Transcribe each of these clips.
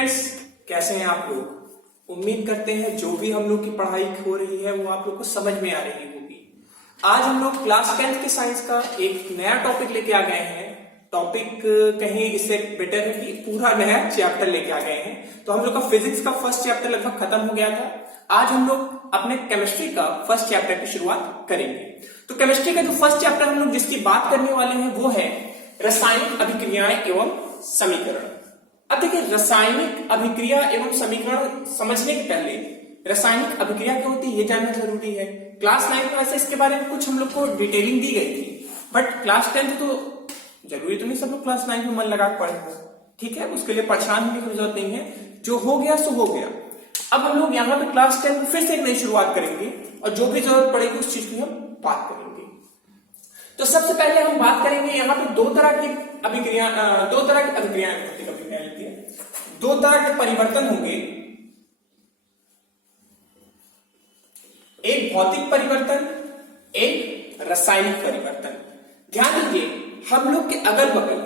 Friends, कैसे हैं आप लोग। उम्मीद करते हैं जो भी हम लोग की पढ़ाई हो रही है वो आप लोग को समझ में आ रही होगी। आज हम लोग क्लास 10th के साइंस का एक नया टॉपिक लेके आ गए हैं। टॉपिक कहीं इससे बेटर है कि पूरा नया चैप्टर लेके आ गए हैं। तो हम लोग का फिजिक्स का फर्स्ट चैप्टर लगभग खत्म हो गया था। आज हम लोग अपने केमिस्ट्री का फर्स्ट चैप्टर की शुरुआत करेंगे। तो केमिस्ट्री का जो फर्स्ट चैप्टर हम लोग जिसकी बात करने वाले हैं वो है रासायनिक अभिक्रियाएं एवं समीकरण। अब देखिए, रासायनिक अभिक्रिया एवं समीकरण समझने के पहले रासायनिक अभिक्रिया क्या होती है ये जानना जरूरी है। क्लास 9 में वैसे इसके बारे में कुछ हम लोग को डिटेलिंग दी गई थी, बट क्लास 10 तो जरूरी तो नहीं सब लोग क्लास 9 में मन लगा पढ़े हो, ठीक है। उसके लिए परेशान होने की जरूरत नहीं है, जो हो गया सो हो गया। अब हम लोग यहाँ पे क्लास 10 में फिर से एक नई शुरुआत करेंगे और जो भी जरूरत पड़ेगी उस चीज की हम बात करेंगे। तो सबसे पहले हम बात करेंगे यहाँ पे दो तरह की अभिक्रियाएं दो तरह के परिवर्तन होंगे, एक भौतिक परिवर्तन, एक रासायनिक परिवर्तन। ध्यान दीजिए, हम लोग के अगल बगल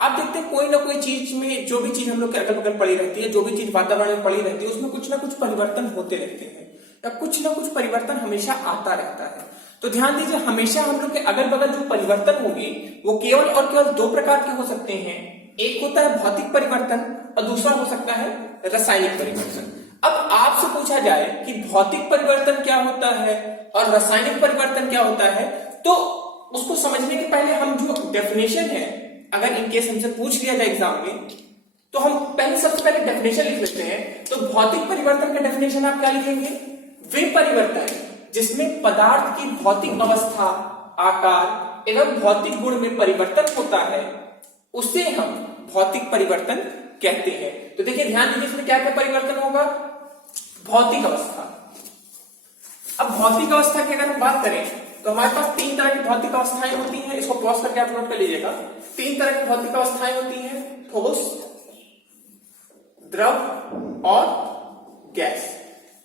आप देखते हैं कोई ना कोई चीज में, जो भी चीज हम लोग के अगल बगल पड़ी रहती है, जो भी चीज वातावरण में पड़ी रहती है, उसमें कुछ ना कुछ परिवर्तन होते रहते हैं या कुछ ना कुछ परिवर्तन हमेशा आता रहता है। तो ध्यान दीजिए, हमेशा हम लोग के अगल बगल जो परिवर्तन होंगे वो केवल और केवल दो प्रकार के हो सकते हैं। एक होता है भौतिक परिवर्तन और दूसरा हो सकता है रासायनिक परिवर्तन। अब आपसे पूछा जाए कि भौतिक परिवर्तन क्या होता है और रासायनिक परिवर्तन क्या होता है, तो उसको समझने के पहले हम जो डेफिनेशन है, अगर इनकेस हमसे पूछ लिया जाए एग्जाम में, तो हम पहले सबसे पहले डेफिनेशन लिख लेते हैं। तो भौतिक परिवर्तन का डेफिनेशन आप क्या लिखेंगे? वे परिवर्तन जिसमें पदार्थ की भौतिक अवस्था, आकार एवं भौतिक गुण में परिवर्तन होता है उसे हम भौतिक परिवर्तन कहते हैं। तो देखिए, ध्यान दीजिए, इसमें क्या क्या परिवर्तन होगा? भौतिक अवस्था। अब भौतिक अवस्था की अगर हम बात करें तो हमारे पास तीन तरह की भौतिक अवस्थाएं होती हैं। इसको पॉज करके आप नोट कर लीजिएगा। तीन तरह की भौतिक अवस्थाएं होती हैं, ठोस, द्रव और गैस।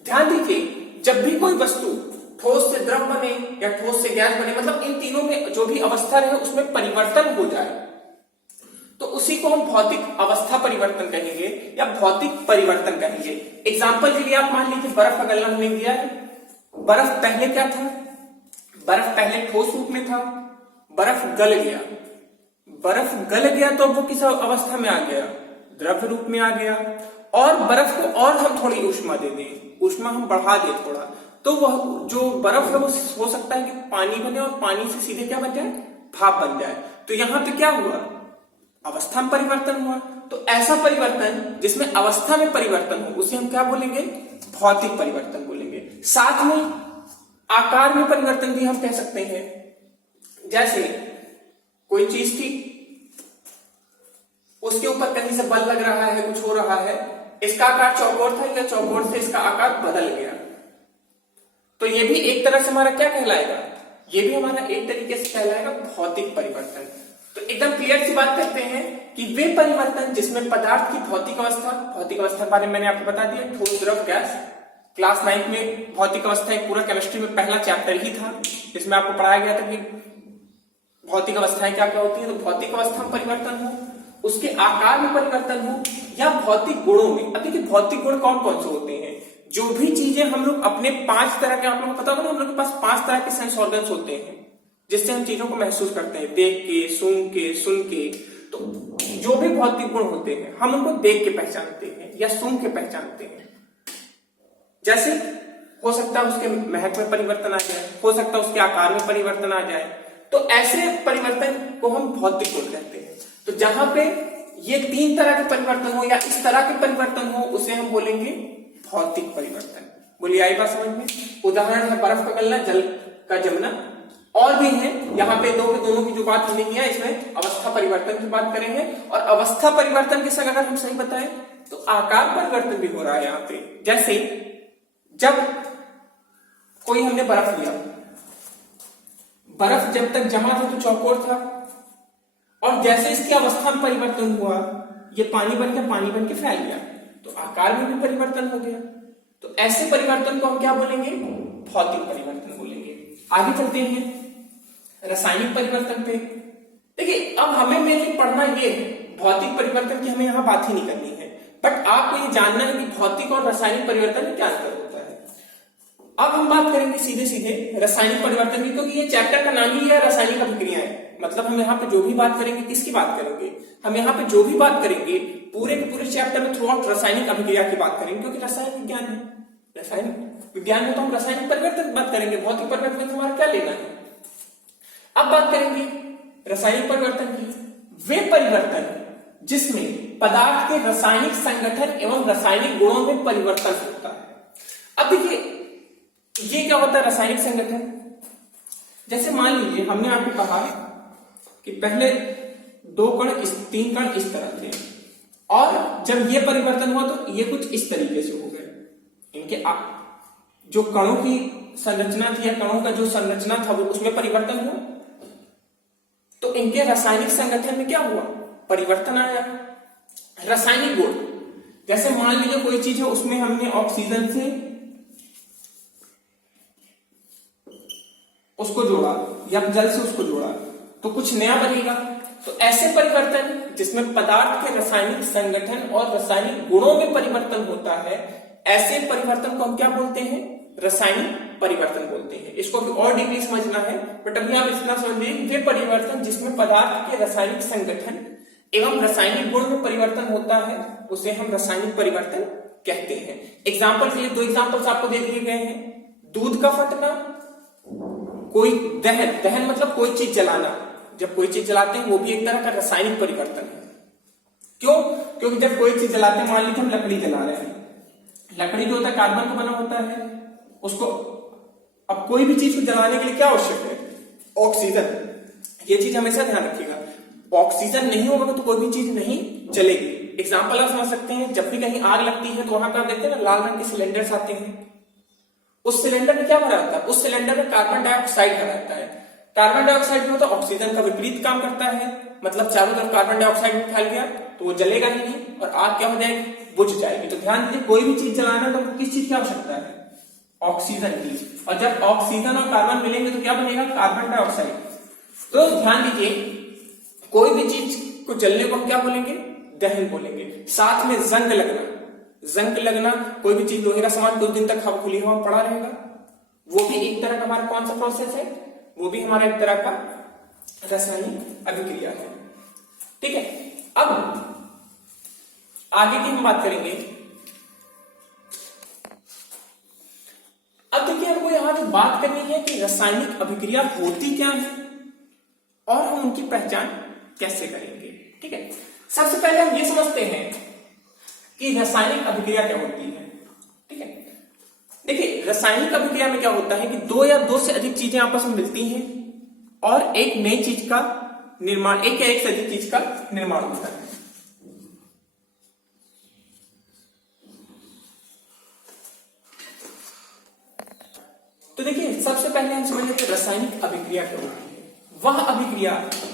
ध्यान दीजिए, जब भी कोई वस्तु ठोस से द्रव बने या ठोस से गैस बने, मतलब इन तीनों में जो भी अवस्था रहे उसमें परिवर्तन हो जाए, तो उसी को हम भौतिक अवस्था परिवर्तन कहेंगे या भौतिक परिवर्तन कहेंगे। एग्जांपल के लिए आप मान लीजिए बर्फ का गलना हमने दिया है। बर्फ पहले क्या था? बर्फ पहले ठोस रूप में था, बर्फ गल गया। बर्फ गल गया तो वो किस अवस्था में आ गया? द्रव रूप में आ गया। और बर्फ को और हम थोड़ी ऊष्मा दे दें, ऊष्मा हम बढ़ा दें थोड़ा, तो वह जो बर्फ है वो हो सकता है कि पानी बने और पानी से सीधे क्या बन जाए? भाप बन जाए। तो यहां पे क्या हुआ? अवस्था में परिवर्तन हुआ। तो ऐसा परिवर्तन जिसमें अवस्था में परिवर्तन हो उसे हम क्या बोलेंगे? भौतिक परिवर्तन बोलेंगे। साथ में आकार में परिवर्तन भी हम कह सकते हैं। जैसे कोई चीज थी, उसके ऊपर कहीं से बल लग रहा है, कुछ हो रहा है, इसका आकार चौकोर था या चौकोर से इसका आकार बदल गया, तो ये भी एक तरह से हमारा क्या कहलाएगा? ये भी हमारा एक तरीके से कहलाएगा भौतिक परिवर्तन। तो एकदम क्लियर सी बात करते हैं कि वे परिवर्तन जिसमें पदार्थ की भौतिक अवस्था के बारे में मैंने आपको बता दिया, ठोस, द्रव, गैस। क्लास 9 में भौतिक अवस्था एक पूरा केमिस्ट्री में पहला चैप्टर ही था, जिसमें आपको पढ़ाया गया था कि भौतिक अवस्थाएं क्या क्या होती है। तो भौतिक अवस्था में परिवर्तन हो, उसके आकार में परिवर्तन हो या भौतिक गुणों में। अब देखिए, भौतिक गुण कौन कौन से होते हैं? जो भी चीजें हम लोग अपने 5 तरह के, आप लोगों को पता होगा ना, हम लोग के पास 5 तरह के सेंस ऑर्गन्स होते हैं जिससे हम चीजों को महसूस करते हैं, देख के, सूंघ के, सुन के। तो जो भी भौतिक गुण होते हैं हम उनको देख के पहचानते हैं या सूंघ के पहचानते हैं। जैसे हो सकता है उसके महक में परिवर्तन आ जाए, हो सकता है उसके आकार में परिवर्तन आ जाए, तो ऐसे परिवर्तन को हम भौतिक गुण कहते हैं। तो जहां पे ये 3 तरह के परिवर्तन हो या इस तरह के परिवर्तन हो उसे हम बोलेंगे भौतिक परिवर्तन। बोलिए, आई बात समझ में? उदाहरण है बर्फ का गलना, जल का जमना, और भी है। यहाँ पे दोनों की जो बात हमने किया, इसमें अवस्था परिवर्तन की बात करेंगे। और अवस्था परिवर्तन के संग अगर हम सही बताएं तो आकार परिवर्तन भी हो रहा है यहाँ पे। जैसे जब कोई हमने बर्फ लिया, बर्फ जब तक जमा था तो चौकोर था, और जैसे इसकी अवस्था में परिवर्तन हुआ, ये पानी बन के फैल गया, तो आकार में भी परिवर्तन हो गया। तो ऐसे परिवर्तन को हम क्या बोलेंगे? भौतिक परिवर्तन बोलेंगे। आगे चलते हैं रासायनिक परिवर्तन पे। देखिए, अब हमें मेनली पढ़ना ये है, भौतिक परिवर्तन की हमें यहां बात ही नहीं करनी है। बट आपको ये जानना है कि भौतिक और रासायनिक परिवर्तन में क्या अंतर होता है। अब हम बात करेंगे सीधे सीधे रासायनिक परिवर्तन की, क्योंकि ये चैप्टर का नाम ही है रासायनिक अभिक्रियाएं। मतलब हम यहाँ पे जो भी बात करेंगे किसकी बात करेंगे, हम यहाँ पे जो भी बात करेंगे पूरे के पूरे चैप्टर में थ्रू आउट रासायनिक अभिक्रिया की बात करेंगे, क्योंकि रसायन विज्ञान है। रासायनिक विज्ञान में तो हम रासायनिक परिवर्तन की बात करेंगे, भौतिक परिवर्तन से हमारा क्या लेना है। अब बात करेंगे रासायनिक परिवर्तन की, वे परिवर्तन जिसमें पदार्थ के रासायनिक संगठन एवं रासायनिक गुणों में परिवर्तन होता है। अब देखिए ये क्या होता है रासायनिक संगठन। जैसे मान लीजिए हमने आपको कहा कि पहले 3 कण इस तरह थे, और जब ये परिवर्तन हुआ तो ये कुछ इस तरीके से हो गए। इनके जो कणों की संरचना थी या कणों का जो संरचना था वो उसमें परिवर्तन हुआ, तो इनके रासायनिक संगठन में क्या हुआ, परिवर्तन आया। रासायनिक गुण, जैसे मान लीजिए कोई चीज है उसमें हमने ऑक्सीजन से उसको जोड़ा या जल से उसको जोड़ा तो कुछ नया बनेगा। तो ऐसे परिवर्तन जिसमें पदार्थ के रासायनिक संगठन और रासायनिक गुणों में परिवर्तन होता है, ऐसे परिवर्तन को हम क्या बोलते हैं, रासायनिक परिवर्तन बोलते हैं। इसको भी और डीपली समझना है, बट अभी आप इतना समझ लीजिए वे परिवर्तन जिसमें पदार्थ के रासायनिक संगठन एवं रासायनिक गुण में परिवर्तन होता है उसे हम रासायनिक परिवर्तन कहते हैं। एग्जाम्पल के लिए 2 एग्जाम्पल्स आपको दे दिए गए हैं। दूध का फटना, कोई दहन मतलब कोई चीज जलाना, जब कोई चीज जलाते हैं वो भी एक तरह का रासायनिक परिवर्तन है। क्यों? क्योंकि जब कोई चीज जलाते हैं, मान लीजिए हम लकड़ी जला रहे हैं, लकड़ी जो होता है कार्बन का बना होता है, उसको अब कोई भी चीज को जलाने के लिए क्या आवश्यक है, ऑक्सीजन। ये चीज हमेशा ध्यान रखिएगा, ऑक्सीजन नहीं होगा तो कोई भी चीज नहीं जलेगी। एग्जाम्पल आप समझ सकते हैं, जब भी कहीं आग लगती है तो वहां पर देखते हैं ना लाल रंग के सिलेंडर्स आते हैं, उस सिलेंडर में क्या भरा रहता है, उस सिलेंडर में कार्बन डाइऑक्साइड भरा रहता है। कार्बन डाइऑक्साइड जो होता है ऑक्सीजन का विपरीत काम करता है, मतलब चारों तरफ कार्बन डाइऑक्साइड में फैल गया तो वो जलेगा ही नहीं और आग क्या हो जाएगी, बुझ जाएगी। तो ध्यान दीजिए कोई भी चीज जलाना तो किस चीज की आवश्यकता है, ऑक्सीजन की, और जब ऑक्सीजन और कार्बन मिलेंगे तो क्या बनेगा, कार्बन डाइऑक्साइड। तो ध्यान दीजिए कोई भी चीज को जलने को हम क्या बोलेंगे, दहन बोलेंगे। साथ में जंग लगना, कोई भी चीज लोहे का सामान कुछ दिन तक हवा खुली हवा में पड़ा रहेगा, वो भी एक तरह का हमारा कौन सा प्रोसेस है, वो भी हमारा एक तरह का रासायनिक अभिक्रिया है। ठीक है, अब आगे की हम बात करेंगे। अब देखिए हमको यहां पे बात करनी है कि रासायनिक अभिक्रिया होती क्या है और हम उनकी पहचान कैसे करेंगे। ठीक है, सबसे पहले हम ये समझते हैं कि रासायनिक अभिक्रिया क्या होती है। ठीक है, देखिए रासायनिक अभिक्रिया में क्या होता है कि 2 या 2 से अधिक चीजें आपस में मिलती हैं और एक नई चीज का निर्माण, एक या एक से अधिक चीज का निर्माण होता है। तो देखिए सबसे पहले हम समझ लेते हैं रासायनिक अभिक्रिया क्या होती है। वह अभिक्रिया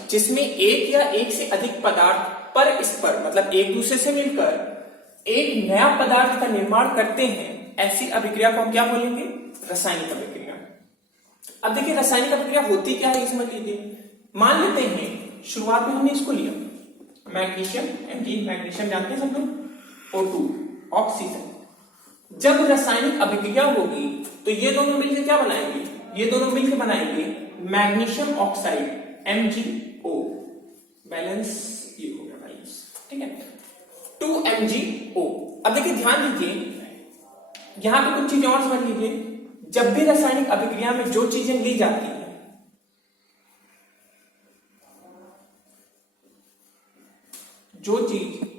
जिसमें एक या एक से अधिक पदार्थ परस्पर मतलब एक दूसरे से मिलकर एक नया पदार्थ का निर्माण करते हैं, ऐसी अभिक्रिया को हम क्या बोलेंगे, रासायनिक अभिक्रिया। अब देखिए रासायनिक अभिक्रिया होती क्या है समझ लीजिए। मान लेते हैं शुरुआत में हमने इसको लिया मैग्नीशियम, मैग्नीशियम जानते हैं सब लोग, O2 ऑक्सीजन। जब रासायनिक अभिक्रिया होगी तो ये दोनों मिलकर क्या बनाएंगे, ये दोनों मिलकर बनाएंगे मैग्नीशियम ऑक्साइड MgO, बैलेंस ये हो गया बैलेंस। ठीक है, 2MgO। अब देखिए ध्यान दीजिए यहां पे कुछ चीजें और समझ लीजिए। जब भी रासायनिक अभिक्रिया में जो चीजें ली जाती हैं, जो चीज